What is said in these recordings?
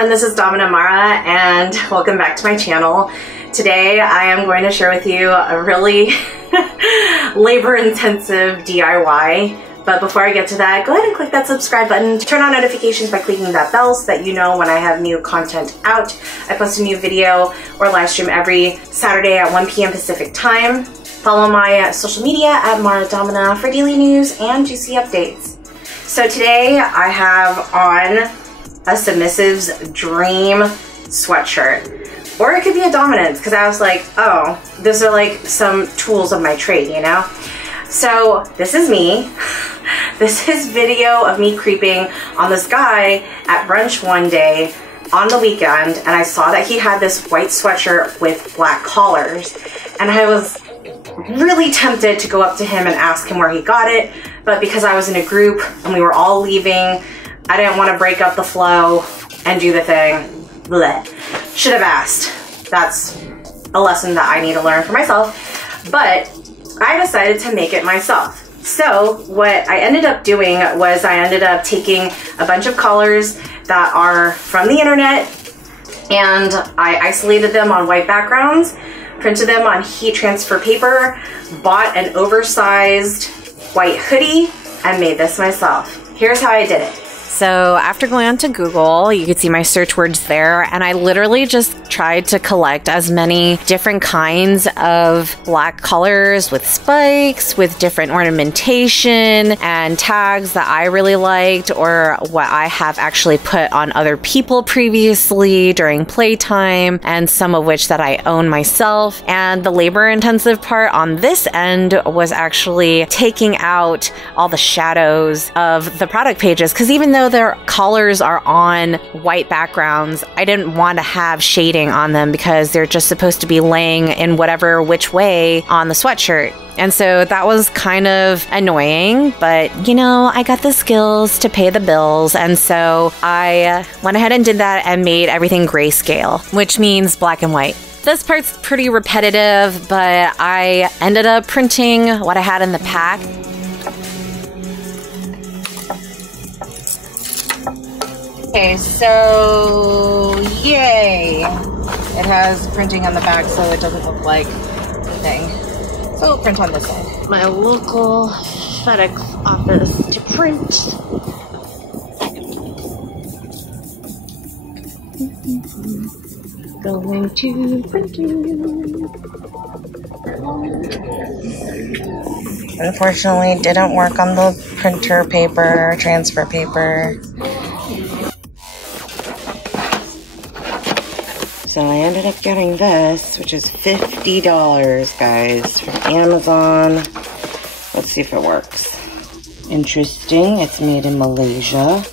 everyone, this is Domina Mara and welcome back to my channel. Today I am going to share with you a really labor-intensive DIY. But before I get to that, go ahead and click that subscribe button. Turn on notifications by clicking that bell so that you know when I have new content out. I post a new video or live stream every Saturday at 1 p.m. Pacific time. Follow my social media at Mara Domina for daily news and juicy updates. So today I have on a submissive's dream sweatshirt. Or it could be a dominance, because I was like, oh, those are like some tools of my trade, you know? So this is me. This is video of me creeping on this guy at brunch one day on the weekend, and I saw that he had this white sweatshirt with black collars, and I was really tempted to go up to him and ask him where he got it, but because I was in a group and we were all leaving, I didn't want to break up the flow and do the thing. Blech. Should have asked. That's a lesson that I need to learn for myself, but I decided to make it myself. So what I ended up doing was I ended up taking a bunch of collars that are from the internet, and I isolated them on white backgrounds, printed them on heat transfer paper, bought an oversized white hoodie, and made this myself. Here's how I did it. So after going on to Google, you could see my search words there, and I literally just tried to collect as many different kinds of black collars with spikes, with different ornamentation and tags that I really liked, or what I have actually put on other people previously during playtime, and some of which that I own myself. And the labor-intensive part on this end was actually taking out all the shadows of the product pages, because even though their collars are on white backgrounds, I didn't want to have shading on them because they're just supposed to be laying in whatever which way on the sweatshirt. And so that was kind of annoying, but you know, I got the skills to pay the bills, and so I went ahead and did that and made everything grayscale, which means black and white. This part's pretty repetitive, but I ended up printing what I had in the pack. Okay, so yay! It has printing on the back, so it doesn't look like anything. So we'll print on this side. My local FedEx office to print. Going to printing. Unfortunately, didn't work on the printer paper, transfer paper. So I ended up getting this, which is $50, guys, from Amazon. Let's see if it works. Interesting. It's made in Malaysia.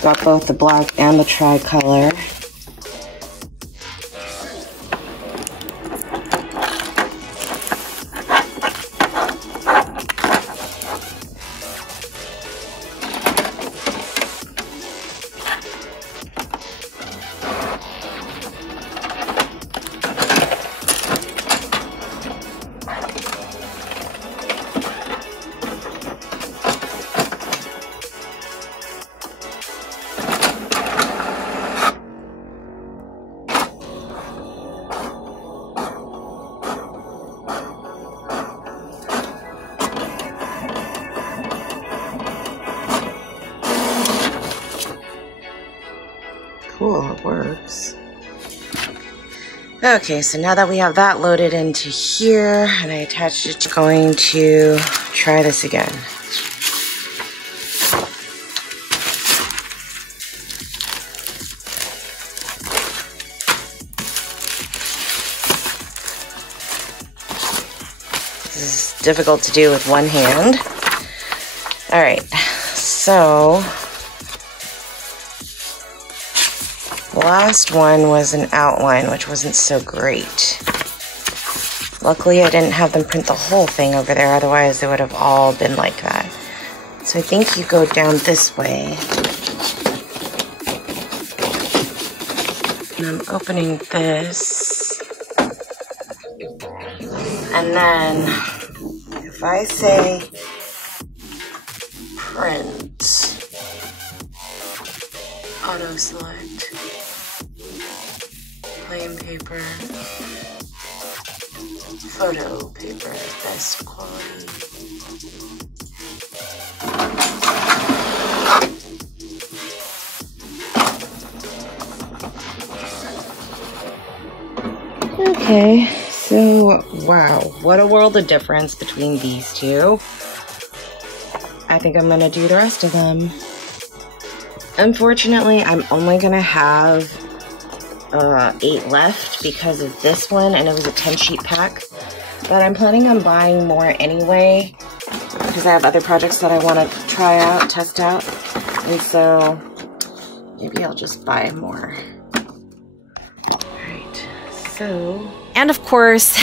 Got both the black and the tricolor. Cool, it works. Okay, so now that we have that loaded into here and I attached it, going to try this again. This is difficult to do with one hand. All right, so the last one was an outline, which wasn't so great. Luckily, I didn't have them print the whole thing over there, otherwise they would have all been like that. So I think you go down this way. And I'm opening this. And then, if I say print, auto select, paper. Photo paper, best quality. Okay, so wow, what a world of difference between these two. I think I'm gonna do the rest of them. Unfortunately, I'm only gonna have 8 left because of this one, and it was a 10 sheet pack. But I'm planning on buying more anyway because I have other projects that I want to try out, test out, and so maybe I'll just buy more. Alright, so... And of course,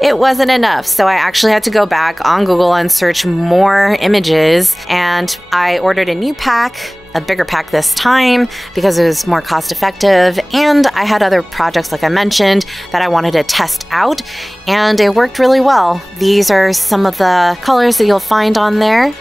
it wasn't enough. So I actually had to go back on Google and search more images, and I ordered a new pack, a bigger pack this time because it was more cost effective, and I had other projects like I mentioned that I wanted to test out, and it worked really well. These are some of the colors that you'll find on there.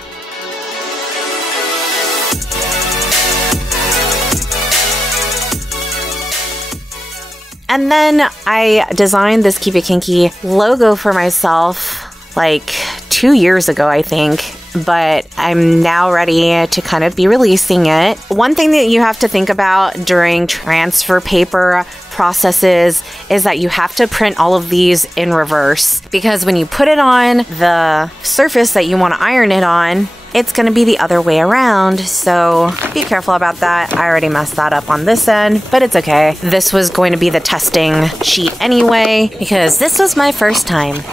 And then I designed this Keep It Kinky logo for myself like 2 years ago, I think. But I'm now ready to kind of be releasing it. One thing that you have to think about during transfer paper processes is that you have to print all of these in reverse, because when you put it on the surface that you want to iron it on, it's going to be the other way around, so be careful about that. I already messed that up on this end, but it's okay. This was going to be the testing sheet anyway, because this was my first time.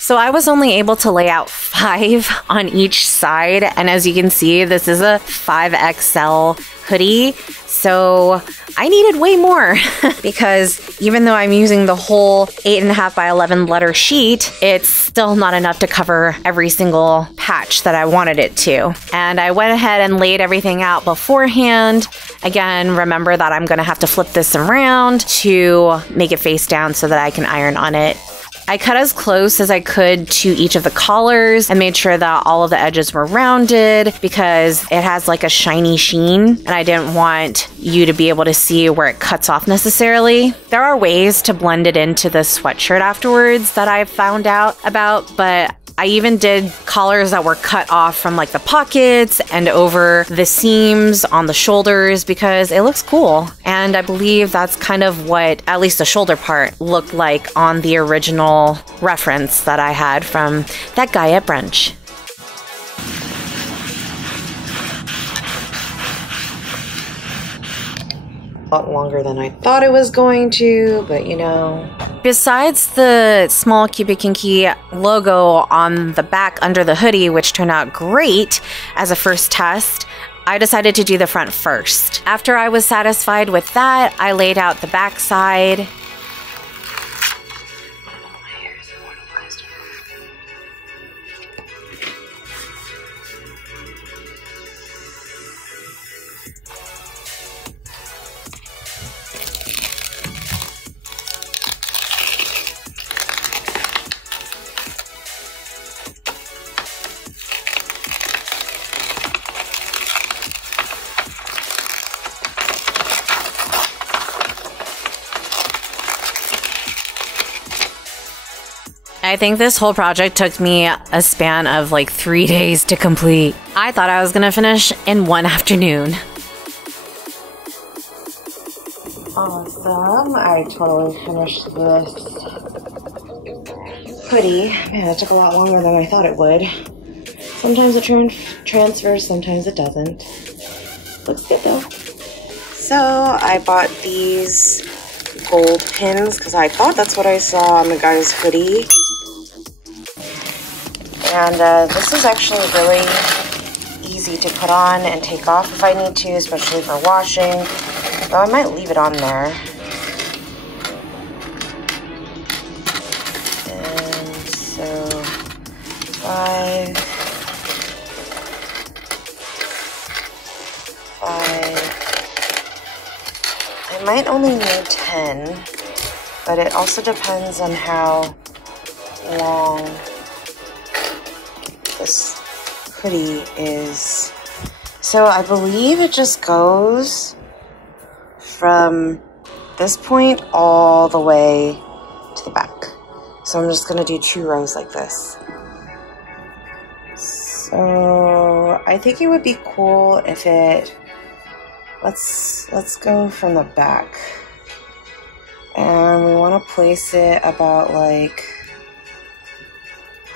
So I was only able to lay out 5 on each side, and as you can see, this is a 5XL hoodie, so I needed way more because even though I'm using the whole 8.5 by 11 letter sheet, it's still not enough to cover every single patch that I wanted it to. And I went ahead and laid everything out beforehand. Again, remember that I'm gonna have to flip this around to make it face down so that I can iron on it. I cut as close as I could to each of the collars and made sure that all of the edges were rounded because it has like a shiny sheen and I didn't want you to be able to see where it cuts off necessarily. There are ways to blend it into the sweatshirt afterwards that I've found out about, but I even did collars that were cut off from like the pockets and over the seams on the shoulders because it looks cool. And I believe that's kind of what at least the shoulder part looked like on the original reference that I had from that guy at brunch. A lot longer than I thought it was going to, but you know. Besides the small Keep It Kinky logo on the back under the hoodie, which turned out great as a first test, I decided to do the front first. After I was satisfied with that, I laid out the back side. I think this whole project took me a span of like 3 days to complete. I thought I was gonna finish in one afternoon. Awesome. I totally finished this hoodie. Man, it took a lot longer than I thought it would. Sometimes it transfers, sometimes it doesn't. Looks good though. So I bought these gold pins because I thought that's what I saw on the guy's hoodie. And this is actually really easy to put on and take off if I need to, especially for washing. Though I might leave it on there. And so 5, 5. I might only need 10, but it also depends on how long this hoodie is. So I believe it just goes from this point all the way to the back. So I'm just gonna do 2 rows like this. So I think it would be cool if it, let's go from the back. And we wanna place it about like,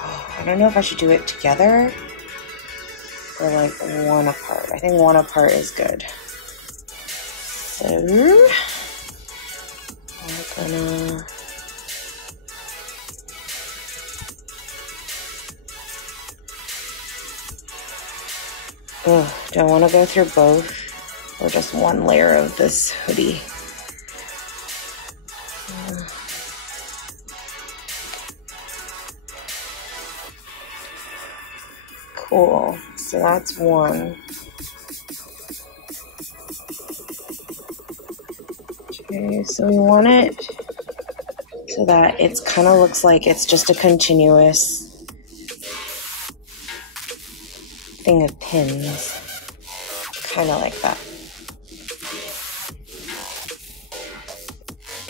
I don't know if I should do it together or like one apart. I think one apart is good. So we're gonna do I want to go through both or just one layer of this hoodie? Cool. So that's one. Okay, so we want it so that it kind of looks like it's just a continuous thing of pins. Kind of like that.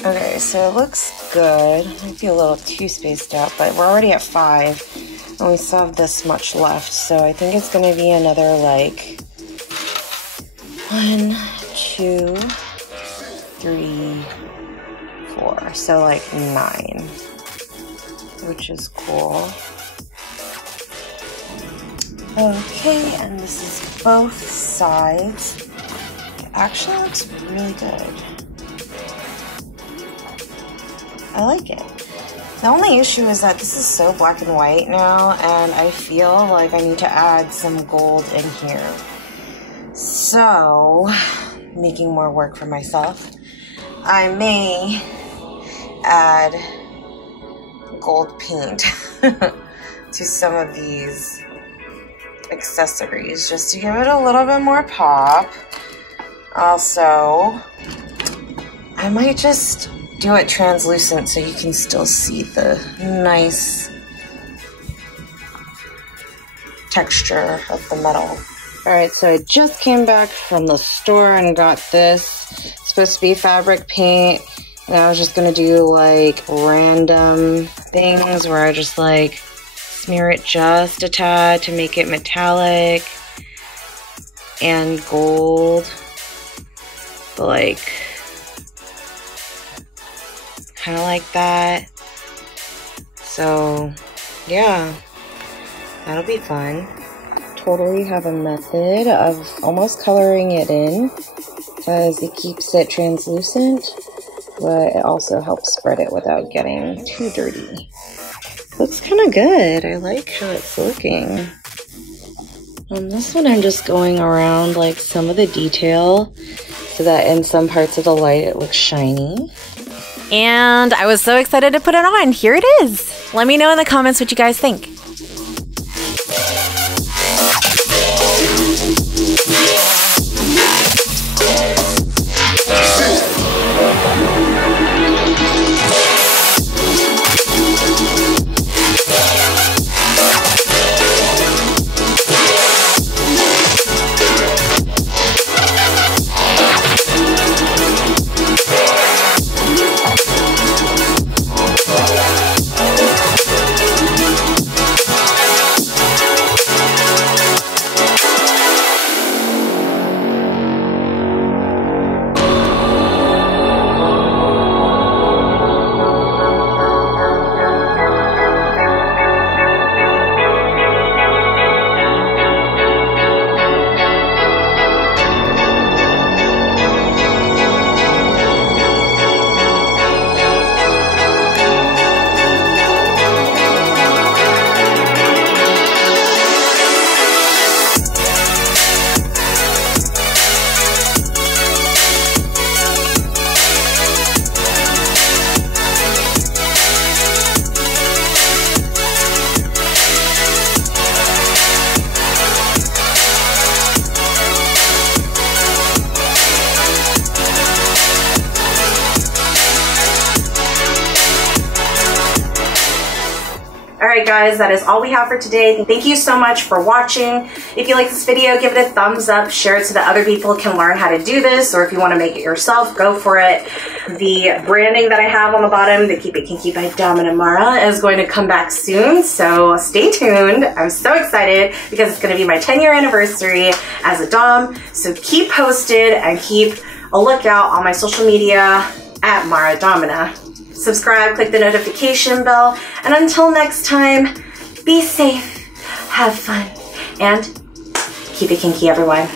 Okay, so it looks good. It might be a little too spaced out, but we're already at 5, and we still have this much left, so I think it's going to be another like 1, 2, 3, 4, so like 9, which is cool. Okay, and this is both sides. It actually looks really good. I like it. The only issue is that this is so black and white now, and I feel like I need to add some gold in here. So, making more work for myself, I may add gold paint to some of these accessories just to give it a little bit more pop. Also, I might just do it translucent so you can still see the nice texture of the metal. Alright, so I just came back from the store and got this. It's supposed to be fabric paint, and I was just gonna do like random things where I just like smear it just a tad to make it metallic and gold, but like kind of like that. So yeah, that'll be fun. Totally have a method of almost coloring it in because it keeps it translucent, but it also helps spread it without getting too dirty. Looks kind of good. I like how it's looking. On this one, I'm just going around like some of the detail so that in some parts of the light it looks shiny. And I was so excited to put it on. Here it is. Let me know in the comments what you guys think. Alright guys, that is all we have for today. Thank you so much for watching. If you like this video, give it a thumbs up, share it so that other people can learn how to do this, or if you want to make it yourself, go for it. The branding that I have on the bottom, the Keep It Kinky by Dom and Amara, is going to come back soon, so stay tuned. I'm so excited because it's going to be my 10-year anniversary as a Dom, so keep posted and keep a lookout on my social media at Mara Domina. Subscribe, click the notification bell, and until next time, be safe, have fun, and keep it kinky, everyone.